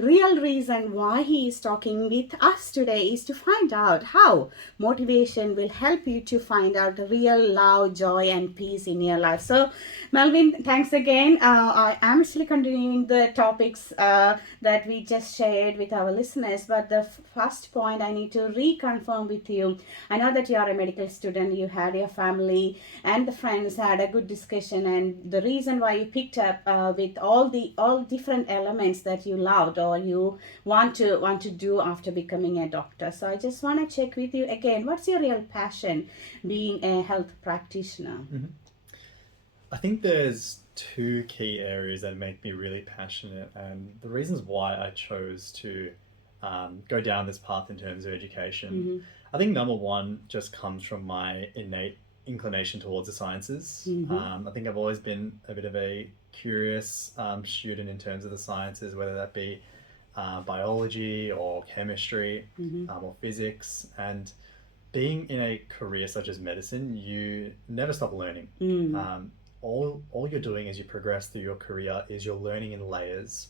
real reason why he is talking with us today is to find out how motivation will help you to find out the real love, joy, and peace in your life. So, Melvin, thanks again. I am still continuing the topics that we just shared with our listeners, but the first point I need to reconfirm with you. I know that you are a medical student, you had your family and the friends had a good discussion, and the reason why you picked up with all different elements that you loved or you want to do after becoming a doctor. So I just want to check with you again, what's your real passion being a health practitioner? I think there's two key areas that make me really passionate, and the reasons why I chose to go down this path in terms of education. I think number one just comes from my innate inclination towards the sciences. I think I've always been a bit of a curious student in terms of the sciences, whether that be biology or chemistry or physics. And being in a career such as medicine, you never stop learning. All you're doing as you progress through your career is you're learning in layers.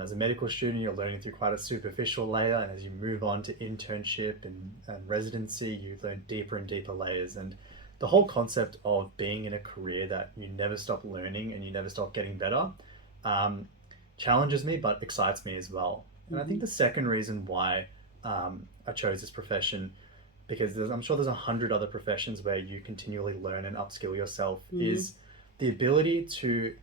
As a medical student, you're learning through quite a superficial layer, and as you move on to internship and residency, you learn deeper and deeper layers. And the whole concept of being in a career that you never stop learning and you never stop getting better challenges me, but excites me as well. And I think the second reason why I chose this profession, because I'm sure there's 100 other professions where you continually learn and upskill yourself, is the ability to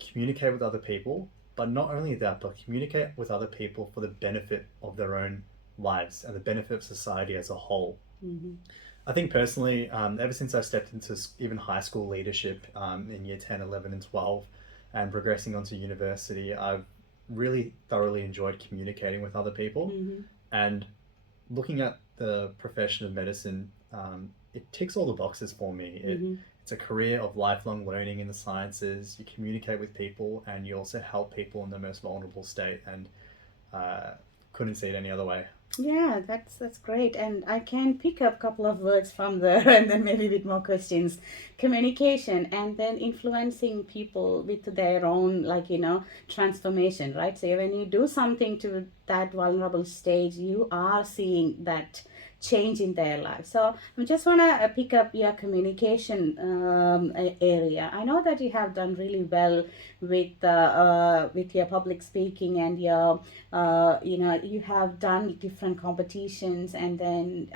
communicate with other people, but not only that, but communicate with other people for the benefit of their own lives and the benefit of society as a whole. I think personally, ever since I stepped into even high school leadership in year 10, 11 and 12 and progressing onto university, I've really thoroughly enjoyed communicating with other people. And looking at the profession of medicine, it ticks all the boxes for me. It's a career of lifelong learning in the sciences. You communicate with people and you also help people in the most vulnerable state, and couldn't see it any other way. Yeah, that's great, and I can pick up a couple of words from there, and then maybe with more questions. Communication, and then influencing people with their own, transformation, right? So when you do something to that vulnerable stage, you are seeing that change in their life. So I just want to pick up your communication area. I know that you have done really well with your public speaking, and your you have done different competitions, and then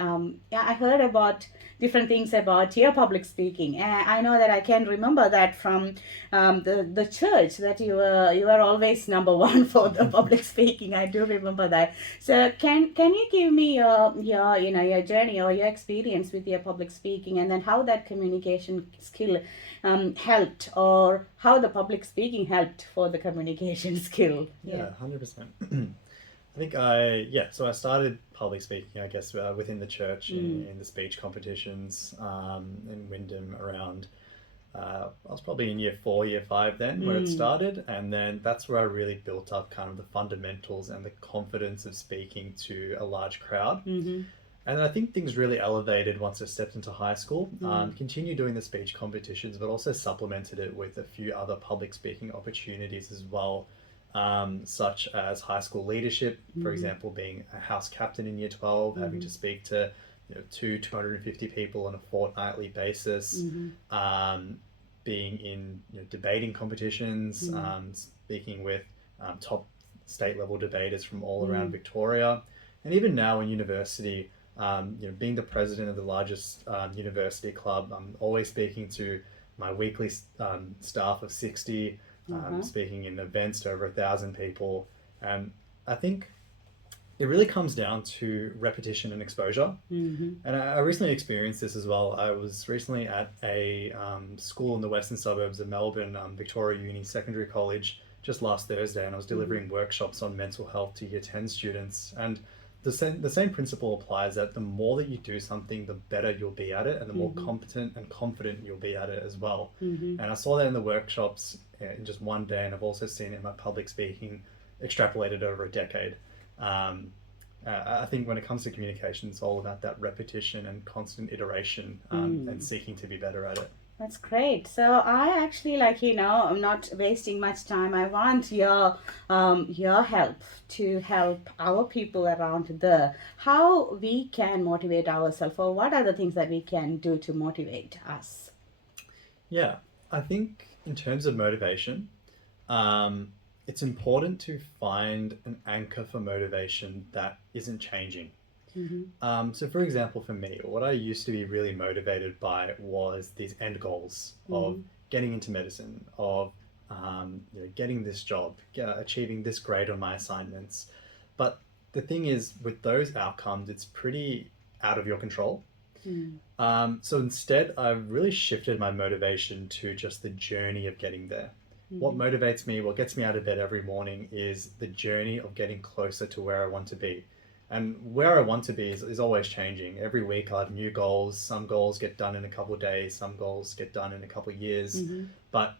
yeah, I heard about different things about your public speaking. I know that I can remember that from the church, that you were always number one for the public speaking. I do remember that. So can you give me your journey or your experience with your public speaking, and then how that communication skill helped, or how the public speaking helped for the communication skill? Yeah, 100%. I think so I started public speaking, I guess, within the church in the speech competitions in Wyndham around, I was probably in year 4, year 5 then where it started. And then that's where I really built up kind of the fundamentals and the confidence of speaking to a large crowd. And I think things really elevated once I stepped into high school. Continued doing the speech competitions, but also supplemented it with a few other public speaking opportunities as well. Such as high school leadership, for example, being a house captain in year 12, having to speak to 250 people on a fortnightly basis, being in debating competitions, speaking with top state level debaters from all around Victoria, and even now in university, being the president of the largest university club, I'm always speaking to my weekly staff of 60. Speaking in events to over 1,000 people. And I think it really comes down to repetition and exposure. And I recently experienced this as well. I was recently at a school in the western suburbs of Melbourne, Victoria Uni Secondary College, just last Thursday, and I was delivering workshops on mental health to year 10 students. And the same principle applies, that the more that you do something, the better you'll be at it, and the more competent and confident you'll be at it as well. And I saw that in the workshops in just one day, and I've also seen it in my public speaking extrapolated over a decade. I think when it comes to communication, it's all about that repetition and constant iteration, and seeking to be better at it. That's great. So I actually I'm not wasting much time. I want your help to help our people around there. How we can motivate ourselves, or what are the things that we can do to motivate us? Yeah, I think in terms of motivation, it's important to find an anchor for motivation that isn't changing. Mm-hmm. So, for example, for me, what I used to be really motivated by was these end goals of Mm-hmm. getting into medicine, of getting this job, achieving this grade on my assignments. But the thing is, with those outcomes, it's pretty out of your control. So instead, I've really shifted my motivation to just the journey of getting there. What Mm-hmm. motivates me, what gets me out of bed every morning is the journey of getting closer to where I want to be. And where I want to be is always changing. Every week I have new goals. Some goals get done in a couple of days, some goals get done in a couple of years. Mm-hmm. But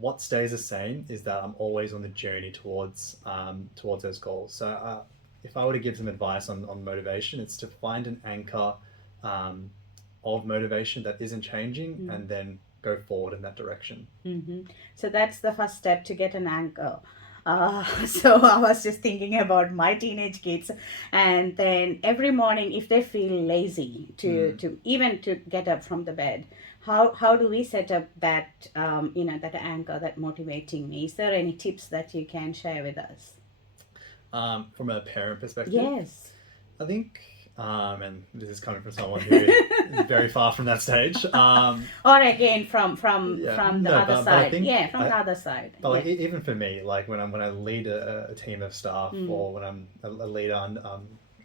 what stays the same is that I'm always on the journey towards those goals. So if I were to give some advice on motivation, it's to find an anchor um, of motivation that isn't changing and then go forward in that direction. Mm-hmm. So that's the first step to get an anchor. So I was just thinking about my teenage kids, and then every morning, if they feel lazy Mm. to even to get up from the bed, how do we set up that that anchor, that motivating me? Is there any tips that you can share with us? From a parent perspective, Yes. I think, and this is coming from someone who is very far from that stage. Or again Yeah, from the no, other but I side. think, Yeah, from the other side. but Yeah. like even for me, like when I lead a team of staff Mm. or when I'm a leader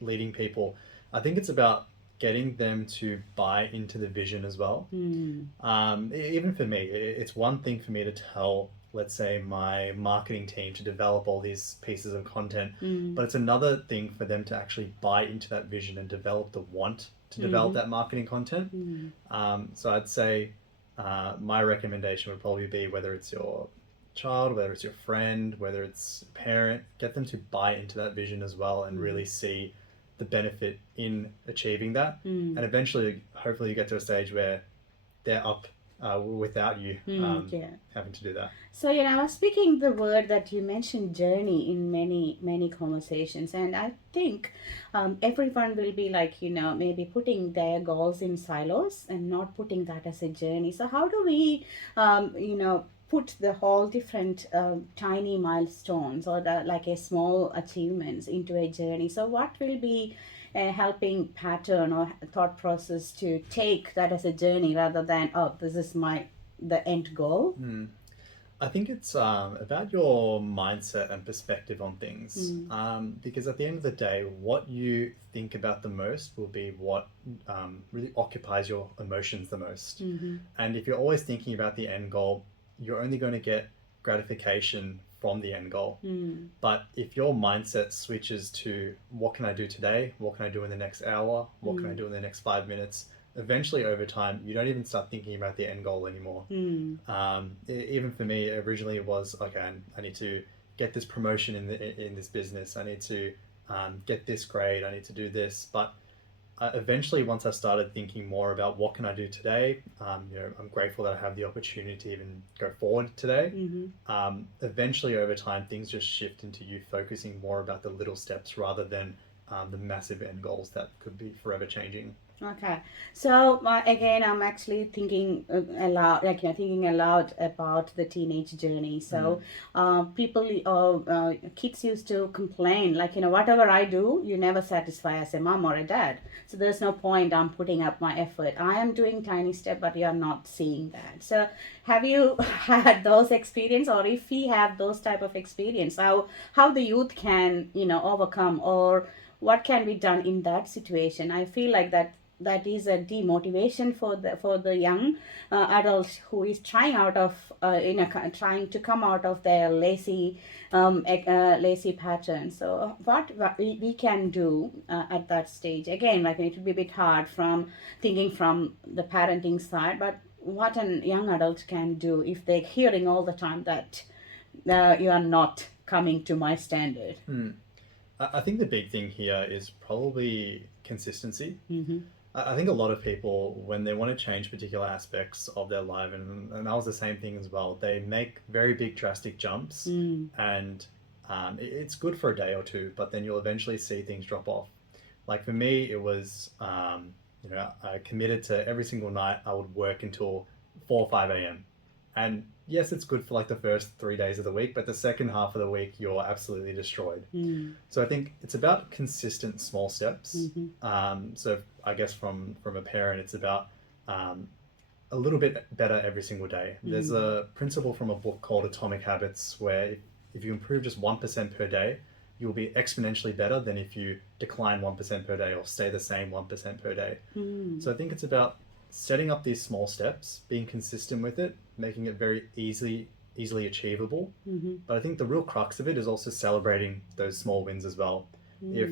leading people, I think it's about getting them to buy into the vision as well. Mm. Even for me, it's one thing for me to tell, let's say, my marketing team to develop all these pieces of content, Mm. but it's another thing for them to actually buy into that vision and develop the want to develop Mm-hmm. that marketing content. Mm. So I'd say my recommendation would probably be whether it's your child, whether it's your friend, whether it's a parent, get them to buy into that vision as well and Mm. really see the benefit in achieving that. Mm. And eventually, hopefully, you get to a stage where they're up without you Mm. Yeah. having to do that. So, I was speaking the word that you mentioned, journey, in many, many conversations. And I think everyone will be like, maybe putting their goals in silos and not putting that as a journey. So, how do we, put the whole different tiny milestones or like a small achievements into a journey? So, what will be a helping pattern or thought process to take that as a journey rather than, oh, this is the end goal? Mm. I think it's about your mindset and perspective on things. Mm. Because at the end of the day, what you think about the most will be what really occupies your emotions the most. Mm-hmm. And if you're always thinking about the end goal, you're only going to get gratification from the end goal. Mm. But if your mindset switches to what can I do today? What can I do in the next hour? What can I Mm. do in the next 5 minutes? Eventually, over time, you don't even start thinking about the end goal anymore. Mm. Even for me, originally it was okay. I need to get this promotion in this business. I need to get this grade. I need to do this. But eventually, once I started thinking more about what can I do today, I'm grateful that I have the opportunity to even go forward today. Mm-hmm. Eventually, over time, things just shift into you focusing more about the little steps rather than the massive end goals that could be forever changing. Okay, so again, I'm actually thinking aloud, thinking aloud about the teenage journey. Mm. So, kids used to complain, like, whatever I do, you never satisfy as a mom or a dad. So there's no point I'm putting up my effort. I am doing tiny step, but you're not seeing that. So, have you had those experience, or if we have those type of experience, how the youth can, overcome, or what can be done in that situation? I feel like that is a demotivation for the young adult who is trying out of trying to come out of their lazy pattern. So what we can do at that stage, again, like, it will be a bit hard from thinking from the parenting side, but what a young adult can do if they're hearing all the time that you are not coming to my standard. Mm. I think the big thing here is probably consistency. Mm-hmm. I think a lot of people, when they want to change particular aspects of their life, and that was the same thing as well, they make very big drastic jumps, Mm. and it's good for a day or two, but then you'll eventually see things drop off. Like for me, it was, I committed to every single night I would work until 4 or 5 a.m. And yes, it's good for like the first 3 days of the week, but the second half of the week, you're absolutely destroyed. Mm. So I think it's about consistent small steps. Mm-hmm. So I guess from a parent, it's about um, a little bit better every single day. There's Mm. a principle from a book called Atomic Habits where if you improve just 1% per day, you'll be exponentially better than if you decline 1% per day or stay the same 1% per day. Mm. So I think it's about setting up these small steps, being consistent with it, making it very easily achievable. Mm-hmm. But I think the real crux of it is also celebrating those small wins as well. If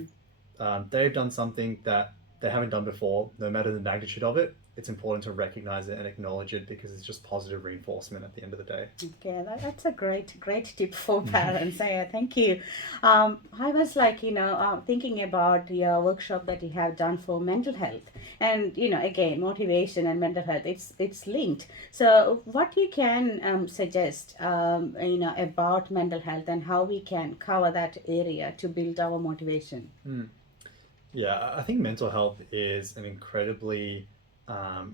Mm. they've done something that they haven't done before, no matter the magnitude of it, it's important to recognize it and acknowledge it because it's just positive reinforcement at the end of the day. Okay, that's a great tip for parents. Thank you. I was like, thinking about your workshop that you have done for mental health, and again, motivation and mental health. It's linked. So, what you can suggest, about mental health and how we can cover that area to build our motivation. Mm. Yeah, I think mental health is an incredibly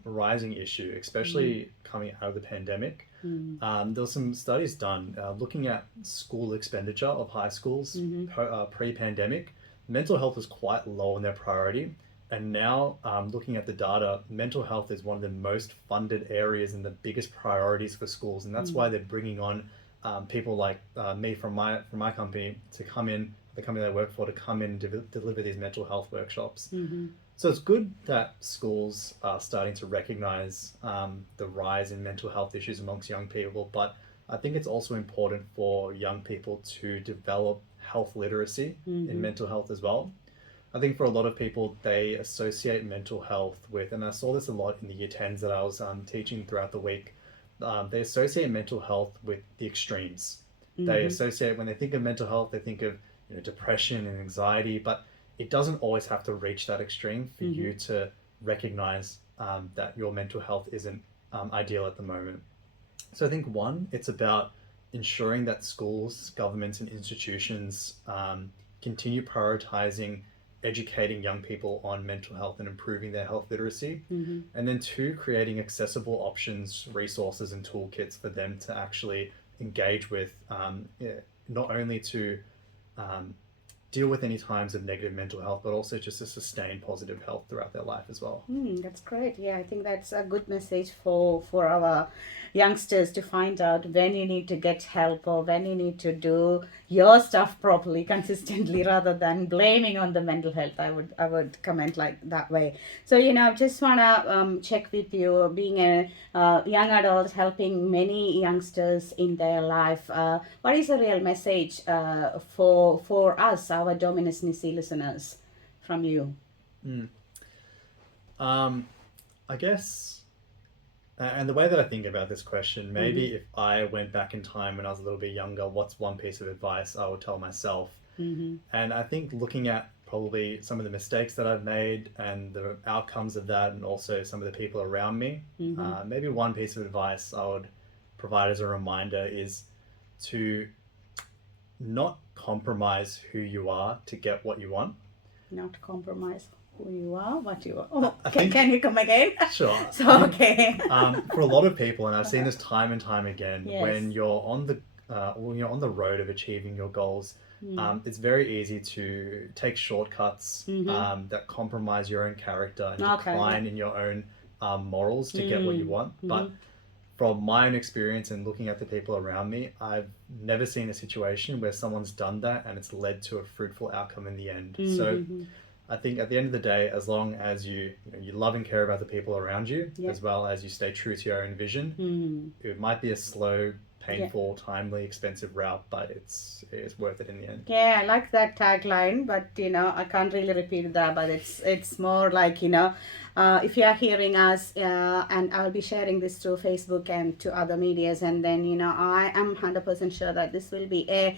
rising issue, Mm. especially coming out of the pandemic. Mm. There were some studies done looking at school expenditure of high schools Mm-hmm. pre-pandemic. Mental health was quite low on their priority, and now looking at the data, mental health is one of the most funded areas and the biggest priorities for schools, and that's Mm. why they're bringing on people like me from my company to come in, the company that I work for, to come in and deliver these mental health workshops. Mm-hmm. So it's good that schools are starting to recognize the rise in mental health issues amongst young people, but I think it's also important for young people to develop health literacy in Mm-hmm. mental health as well. I think for a lot of people, they associate mental health with, and I saw this a lot in the year 10s that I was teaching throughout the week, they associate mental health with the extremes. They Mm-hmm. associate, when they think of mental health, they think of depression and anxiety, but it doesn't always have to reach that extreme for Mm-hmm. you to recognize that your mental health isn't ideal at the moment. So I think one, it's about ensuring that schools, governments, and institutions continue prioritizing educating young people on mental health and improving their health literacy. Mm-hmm. And then two, creating accessible options, resources, and toolkits for them to actually engage with, yeah, not only to um, deal with any times of negative mental health, but also just to sustain positive health throughout their life as well. That's great. Yeah, I think that's a good message for our youngsters to find out when you need to get help or when you need to do your stuff properly, consistently, rather than blaming on the mental health. I would comment like that way. So just wanna check with you, being a young adult, helping many youngsters in their life. What is a real message for us, our Dominus Nisi listeners, from you? Mm. Um, I guess, and the way that I think about this question, Mm-hmm. maybe if I went back in time when I was a little bit younger, what's one piece of advice I would tell myself? Mm-hmm. And I think looking at probably some of the mistakes that I've made and the outcomes of that, and also some of the people around me, Mm-hmm. maybe one piece of advice I would provide as a reminder is to not compromise who you are to get what you want. Not compromise who you are, what you are. Oh, I can, think, can you come again? sure, So, I think okay. for a lot of people, and I've seen this time and time again, Yes. when you're on the road of achieving your goals, Mm. it's very easy to take shortcuts Mm-hmm. that compromise your own character and Okay, yeah. decline in your own morals to get what you want. Mm-hmm. But from my own experience and looking at the people around me, I've never seen a situation where someone's done that and it's led to a fruitful outcome in the end. So Mm-hmm. I think at the end of the day, as long as you love and care about the people around you, Yeah. as well as you stay true to your own vision, Mm-hmm. it might be a slow, Yeah. painful, timely, expensive route, but it's worth it in the end. Yeah, I like that tagline, but I can't really repeat that. But it's more like if you are hearing us, and I'll be sharing this through Facebook and to other medias, and then I am 100% sure that this will be a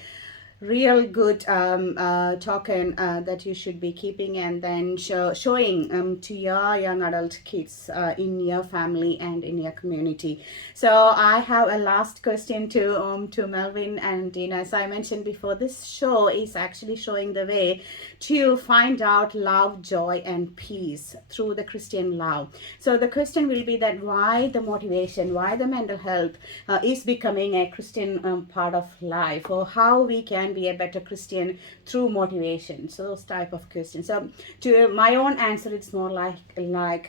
real good token that you should be keeping, and then showing to your young adult kids in your family and in your community. So I have a last question to Melvin, and as I mentioned before, this show is actually showing the way to find out love, joy, and peace through the Christian love. So the question will be that why the motivation, why the mental health is becoming a Christian part of life, or how we can be a better Christian through motivation. So those type of questions. So to my own answer, it's more like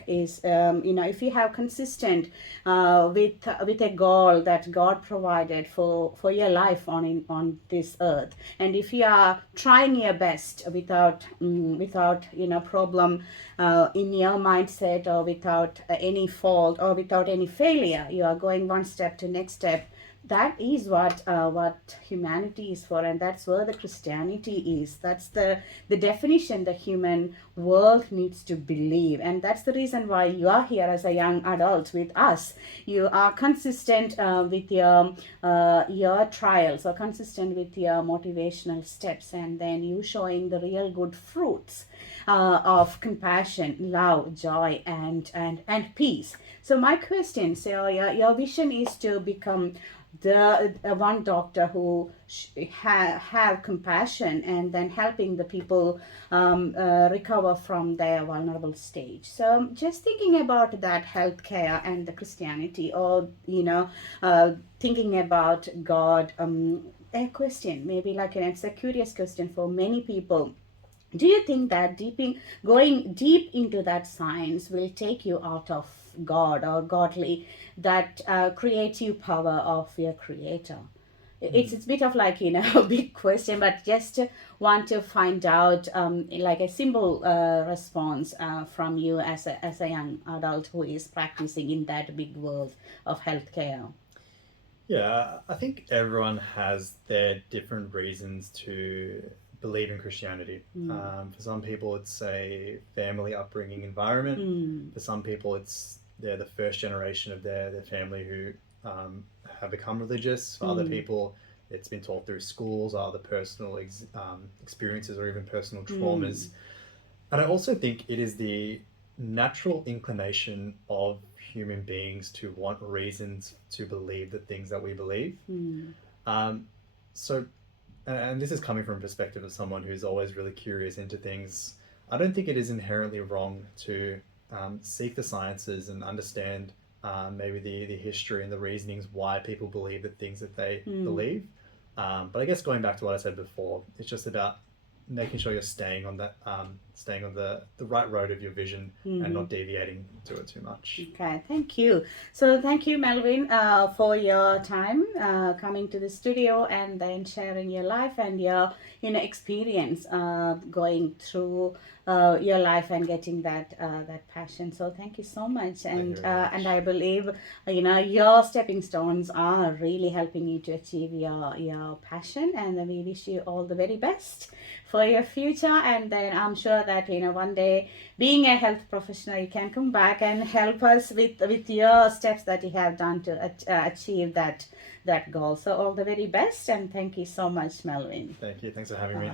is if you have consistent with a goal that God provided for your life on this earth, and if you are trying your best without problem in your mindset, or without any fault, or without any failure, you are going one step to next step. That is what humanity is for, and that's where the Christianity is. That's the definition the human world needs to believe, and that's the reason why you are here as a young adult with us. You are consistent with your trials, or consistent with your motivational steps, and then you showing the real good fruits of compassion, love, joy, and peace. So my question, so your vision is to become the one doctor who have compassion, and then helping the people recover from their vulnerable stage. So just thinking about that healthcare and the Christianity, or thinking about God. A question, maybe like it's a curious question for many people. Do you think that going deep into that science will take you out of God or godly, that creative power of your creator? It's a bit of like a big question, but just want to find out like a simple response from you as a young adult who is practicing in that big world of healthcare. Yeah, I think everyone has their different reasons to believe in Christianity. For some people, it's a family upbringing environment. For some people, it's they're the first generation of their family who have become religious. For other people, it's been taught through schools, or other personal experiences, or even personal traumas. And I also think it is the natural inclination of human beings to want reasons to believe the things that we believe. Um, so, and this is coming from a perspective of someone who's always really curious into things. I don't think it is inherently wrong to seek the sciences and understand maybe the history and the reasonings why people believe the things that they believe. But I guess going back to what I said before, it's just about making sure you're staying on the right road of your vision, and not deviating to it too much. Okay, thank you. So thank you, Melvin, for your time coming to the studio, and then sharing your life and your experience going through your life and getting that passion. So thank you so much, Thank you and very much. and I believe your stepping stones are really helping you to achieve your passion, and we wish you all the very best for your future. And then I'm sure that one day, being a health professional, you can come back and help us with your steps that you have done to achieve that goal. So all the very best, and thank you so much, Melvin. Thank you. Thanks for having me.